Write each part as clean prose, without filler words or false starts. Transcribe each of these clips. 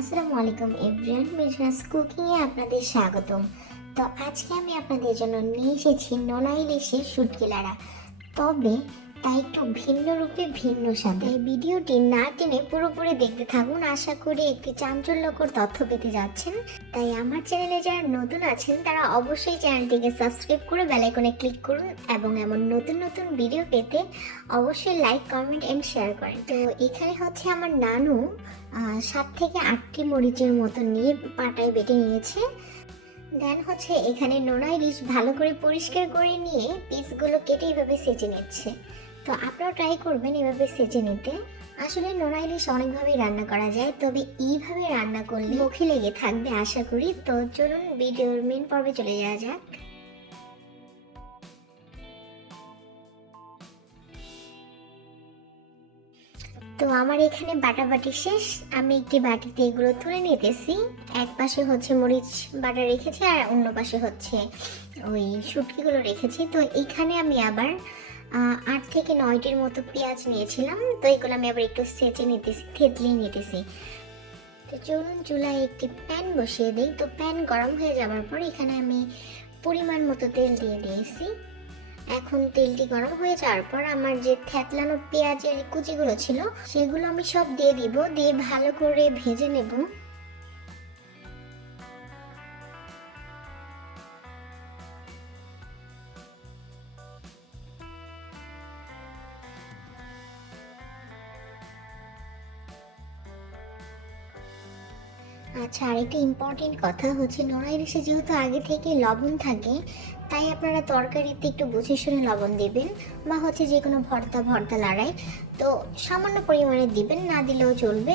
আসসালামু আলাইকুম everyone, মির্জানাস cooking এ আপনাদের স্বাগতম। তো আজকে আমি আপনাদের জন্য নিয়ে এসেছি নোনা ইলিশের শুটকি লাড়া, তবে তা একটু ভিন্ন রূপে ভিন্ন স্বাদে। এই ভিডিওটি না টেনে পুরোপুরি দেখতে থাকুন, আশা করি একটি চাঞ্চল্যকর তথ্য পেতে যাচ্ছেন। তাই আমার চ্যানেলে যারা নতুন আছেন তারা অবশ্যই চ্যানেলটিকে সাবস্ক্রাইব করে বেল আইকনে ক্লিক করুন এবং এমন নতুন নতুন ভিডিও পেতে অবশ্যই লাইক, কমেন্ট এন্ড শেয়ার করেন। তো এখানে হচ্ছে আমার নানু 7 থেকে 8টি মরিচের মতো নিয়ে পাটায় বেটে নিয়েছে। দেন হচ্ছে এখানে নোনা ইলিশ ভালো করে পরিষ্কার করে নিয়ে পিসগুলো কেটে এভাবে সেঁচে নিচ্ছে। তো আপনারাও ট্রাই করবেন এভাবে সেঁচে নিতে। আসলে নোনা ইলিশ অনেকভাবেই রান্না করা যায়, তবে এইভাবে রান্না করলে মুখে লেগে থাকবে আশা করি। তো চলুন ভিডিওর মেন পর্বে চলে যাওয়া যাক। তো আমার এখানে বাটাবাটি শেষ, আমি একটি বাটিতে এগুলো তুলে নিতেছি। এক পাশে হচ্ছে মরিচ বাটা রেখেছি আর অন্য পাশে হচ্ছে ওই শুটকিগুলো রেখেছি। তো এখানে আমি আবার 8 থেকে 9টির মতো পেঁয়াজ নিয়েছিলাম। তো এগুলো আমি আবার একটু সেঁচে নিতেছি, থেতলিয়ে নিতেছি। তো চলুন চুলায় একটি প্যান বসিয়ে দিই। তো প্যান গরম হয়ে যাওয়ার পর এখানে আমি পরিমাণ মতো তেল দিয়ে দিয়েছি। এখন তেলটি গরম হয়ে যাওয়ার পর আমার যে থেতলানো পেঁয়াজের কুচিগুলো ছিল সেগুলো আমি সব দিয়ে দিব, দিয়ে ভালো করে ভেজে নেব। আচ্ছা, আরেকটা ইম্পর্টেন্ট কথা হচ্ছে, নোনা ইলিশে যেহেতু আগে থেকে লবণ থাকে, তাই আপনারা তরকারিতে একটু বুঝে শুনে লবণ দেবেন, বা হচ্ছে যে কোনো ভর্তা লাড়ায় তো সামান্য পরিমাণে দিবেন, না দিলেও চলবে।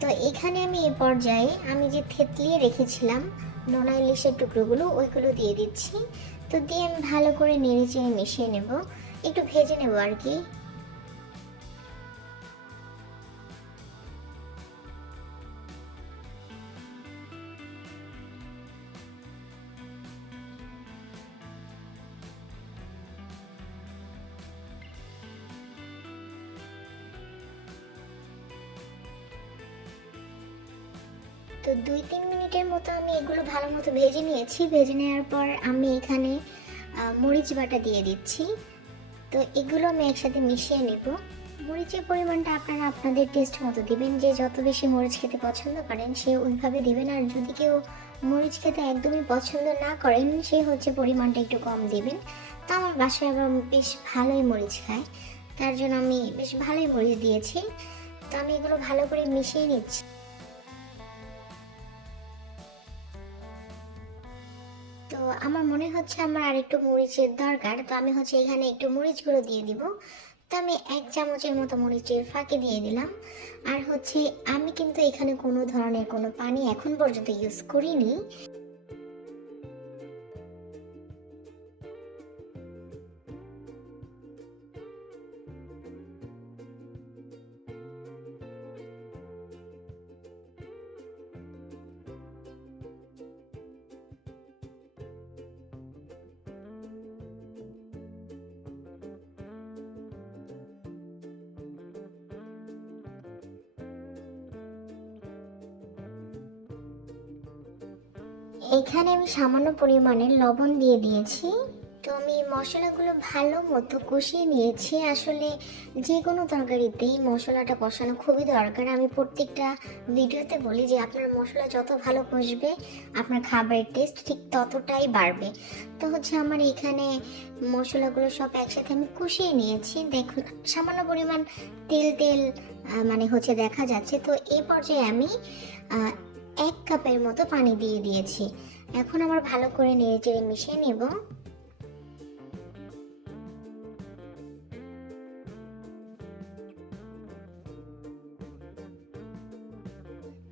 তো এখানে আমি এ পর্যায়ে আমি যে থেতলিয়ে রেখেছিলাম নোনা ইলিশের টুকরোগুলো ওইগুলো দিয়ে দিচ্ছি। তো দিয়ে আমি ভালো করে নেড়ে চেড়ে মিশিয়ে নেব, একটু ভেজে নেব আর কি। তো 2-3 মিনিটের মতো আমি এগুলো ভালো মতো ভেজে নিয়েছি। ভেজে নেওয়ার পর আমি এখানে মরিচ বাটা দিয়ে দিচ্ছি। তো এগুলো আমি একসাথে মিশিয়ে নেব। মরিচের পরিমাণটা আপনারা আপনাদের টেস্ট মতো দিবেন, যে যত বেশি মরিচ খেতে পছন্দ করেন সে ওইভাবে দিবেন, আর যদি কেউ মরিচ খেতে একদমই পছন্দ না করেন সে হচ্ছে পরিমাণটা একটু কম দিবেন। তো আমার বাসায় আবার বেশ ভালোই মরিচ খায়, তার জন্য আমি বেশ ভালোই মরিচ দিয়েছি। তো আমি এগুলো ভালো করে মিশিয়ে নিচ্ছি। তো আমার মনে হচ্ছে আমার আর একটু মরিচের দরকার, তো আমি হচ্ছে এখানে একটু মরিচ গুঁড়ো দিয়ে দিব। তো আমি 1 চামচের মতো মরিচের ফাঁকি দিয়ে দিলাম। আর হচ্ছে আমি কিন্তু এখানে কোনো ধরনের কোনো পানি এখন পর্যন্ত ইউজ করিনি। এখানে আমি সামান্য পরিমাণে লবণ দিয়ে দিয়েছি। তো আমি মশলাগুলো ভালো মতো কষিয়ে নিয়েছি। আসলে যে কোনো তরকারিতেই মশলাটা কষানো খুবই দরকার। আমি প্রত্যেকটা ভিডিওতে বলি যে আপনার মশলা যত ভালো কষবে আপনার খাবারের টেস্ট ঠিক ততটাই বাড়বে। তো হচ্ছে আমার এখানে মশলাগুলো সব একসাথে আমি কষিয়ে নিয়েছি। দেখুন সামান্য পরিমাণ তেল তেল মানে হচ্ছে দেখা যাচ্ছে। তো এই পর্যায়ে আমি 1 কাপের মতো পানি দিয়ে দিয়েছি। এখন আবার ভালো করে নেড়ে চেড়ে মিশিয়ে নেব।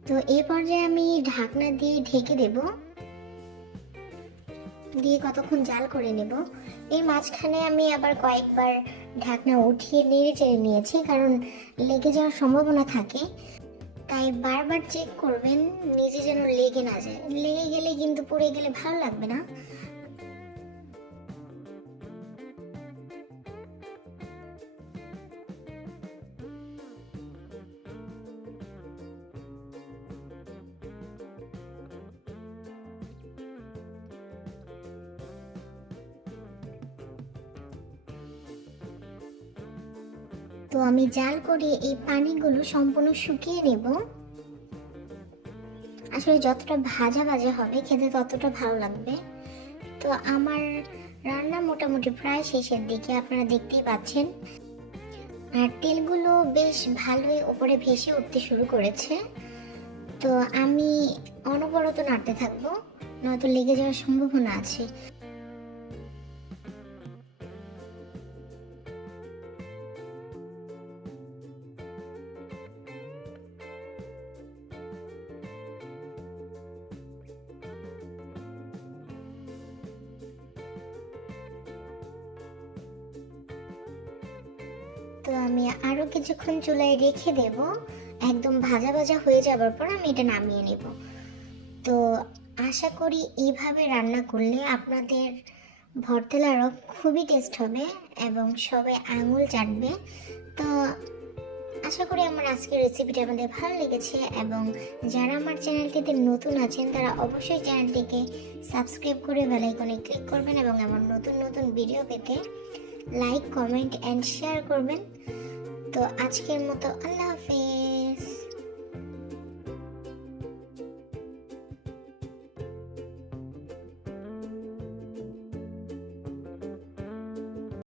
তো এই পর্যায়ে আমি ঢাকনা দিয়ে ঢেকে দেব, দিয়ে কতক্ষণ জাল করে নেব। এর মাঝখানে আমি আবার কয়েকবার ঢাকনা উঠিয়ে নেড়ে চেড়ে নিয়েছি, কারণ লেগে যাওয়ার সম্ভাবনা থাকে। তাই বারবার চেক করবেন নিচে যেন লেগে না যায়, লেগে গেলে কিন্তু পুড়ে গেলে ভালো লাগবে না। তো আমি জাল করে এই পানিগুলো সম্পূর্ণ শুকিয়ে নেব। আসলে যতটা ভাজা ভাজা হবে খেতে ততটা ভালো লাগবে। তো আমার রান্না মোটামুটি প্রায় শেষের দিকে, আপনারা দেখতেই পাচ্ছেন। আর তেলগুলো বেশ ভালোই উপরে ভেসে উঠতে শুরু করেছে। তো আমি অনবরত নাড়তে থাকবো, নয়তো লেগে যাওয়ার সম্ভাবনা আছে। তো আমি আরো কিছুক্ষণ চুলায় রেখে দেব, একদম ভাজা ভাজা হয়ে যাবার পর আমি এটা নামিয়ে নেব। তো আশা করি এইভাবে রান্না করলে আপনাদের ভর্তা লাড়া খুবই টেস্ট হবে এবং সবাই আঙুল চাটবে। তো আশা করি আমার আজকের রেসিপিটা আপনাদের ভালো লেগেছে, এবং যারা আমার চ্যানেলটিতে নতুন আছেন তারা অবশ্যই চ্যানেলটিকে সাবস্ক্রাইব করে বেল আইকনে ক্লিক করবেন, এবং এমন নতুন নতুন ভিডিও পেতে লাইক, কমেন্ট অ্যান্ড শেয়ার করবেন। তো আজকের মতো আল্লাহ হাফেজ।